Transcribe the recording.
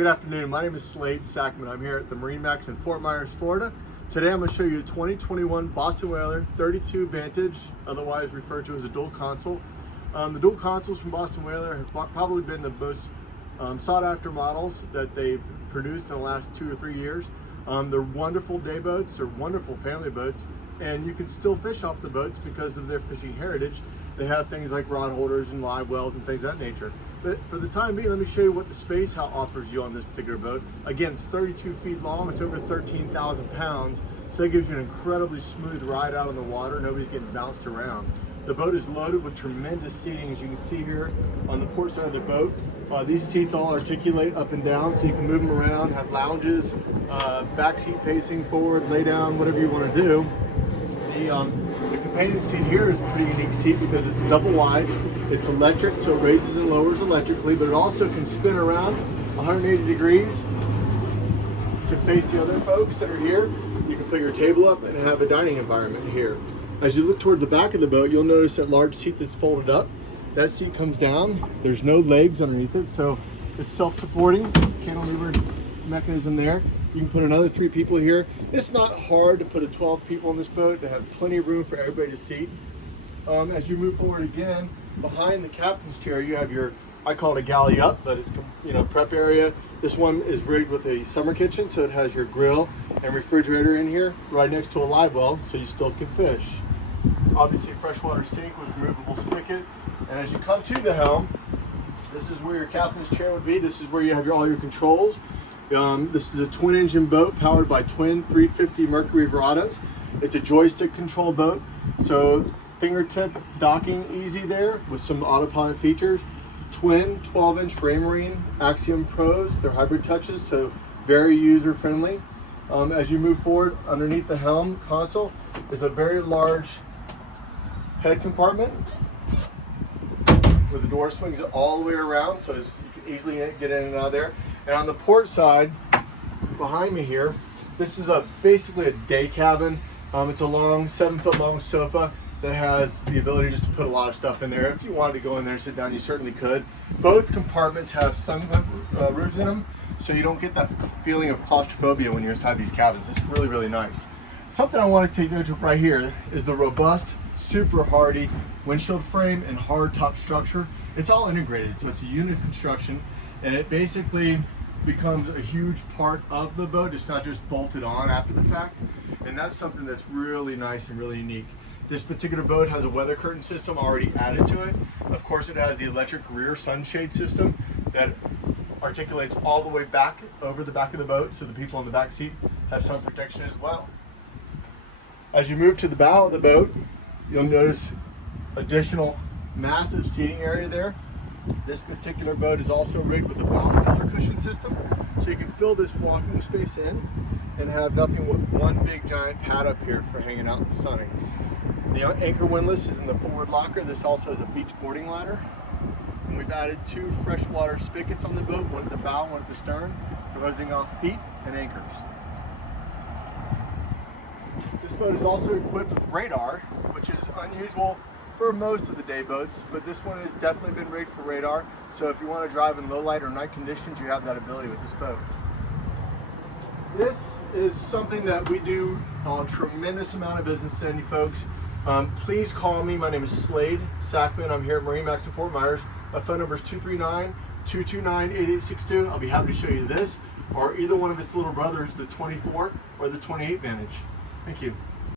Good afternoon. My name is Slade Sackman. I'm here at the MarineMax in Fort Myers, Florida. Today I'm going to show you a 2021 Boston Whaler 32 Vantage, otherwise referred to as a dual console. The dual consoles from Boston Whaler have probably been the most sought after models that they've produced in the last 2 or 3 years. They're wonderful day boats, they're wonderful family boats, and you can still fish off the boats because of their fishing heritage. They have things like rod holders and live wells and things of that nature. But for the time being, let me show you what the Space offers you on this particular boat. Again, it's 32 feet long, it's over 13,000 pounds, so that gives you an incredibly smooth ride out on the water. Nobody's getting bounced around. The boat is loaded with tremendous seating, as you can see here on the port side of the boat. These seats all articulate up and down, so you can move them around, have lounges, back seat facing forward, lay down, whatever you want to do. The companion seat here is a pretty unique seat because it's double wide. It's electric, so it raises and lowers electrically, but it also can spin around 180 degrees to face the other folks that are here. You can put your table up and have a dining environment here. As you look toward the back of the boat, you'll notice that large seat that's folded up. That seat comes down. There's no legs underneath it, so it's self-supporting. Cantilever mechanism there. You can put another 3 people here. It's not hard to put 12 people in this boat. They have plenty of room for everybody to seat. As you move forward again, behind the captain's chair, you have your, I call it a galley up, but it's, prep area. This one is rigged with a summer kitchen, so it has your grill and refrigerator in here, right next to a live well, so you still can fish. Obviously, freshwater sink with removable spigot. And as you come to the helm, this is where your captain's chair would be. This is where you have all your controls. This is a twin engine boat powered by twin 350 Mercury Verados. It's a joystick control boat, so fingertip docking easy there with some autopilot features. Twin 12-inch Raymarine Axiom Pros, they're hybrid touches, so very user friendly. As you move forward, underneath the helm console is a very large head compartment where the door swings all the way around, so you can easily get in and out of there. And on the port side, behind me here, this is basically a day cabin. It's a long, 7-foot long sofa that has the ability just to put a lot of stuff in there. If you wanted to go in there and sit down, you certainly could. Both compartments have sun roofs in them, so you don't get that feeling of claustrophobia when you're inside these cabins. It's really, really nice. Something I want to take note of right here is the robust, super hardy windshield frame and hard top structure. It's all integrated, so it's a unit construction, and it basically becomes a huge part of the boat. It's not just bolted on after the fact, and that's something that's really nice and really unique. This particular boat has a weather curtain system already added to it. Of course, it has the electric rear sunshade system that articulates all the way back over the back of the boat, so the people in the back seat have sun protection as well. As you move to the bow of the boat, you'll notice additional massive seating area there. This particular boat is also rigged with a bow filler cushion system, so you can fill this walking space in and have nothing but one big giant pad up here for hanging out and sunning. The anchor windlass is in the forward locker. This also has a beach boarding ladder. And we've added 2 freshwater spigots on the boat, one at the bow, one at the stern, for hosing off feet and anchors. This boat is also equipped with radar, which is unusual for most of the day boats, but this one has definitely been rigged for radar. So if you want to drive in low light or night conditions, you have that ability with this boat. This is something that we do a tremendous amount of business in, you folks. Please call me. My name is Slade Sackman. I'm here at MarineMax in Fort Myers. My phone number is 239-229-8862. I'll be happy to show you this or either one of its little brothers, the 24 or the 28 Vantage. Thank you.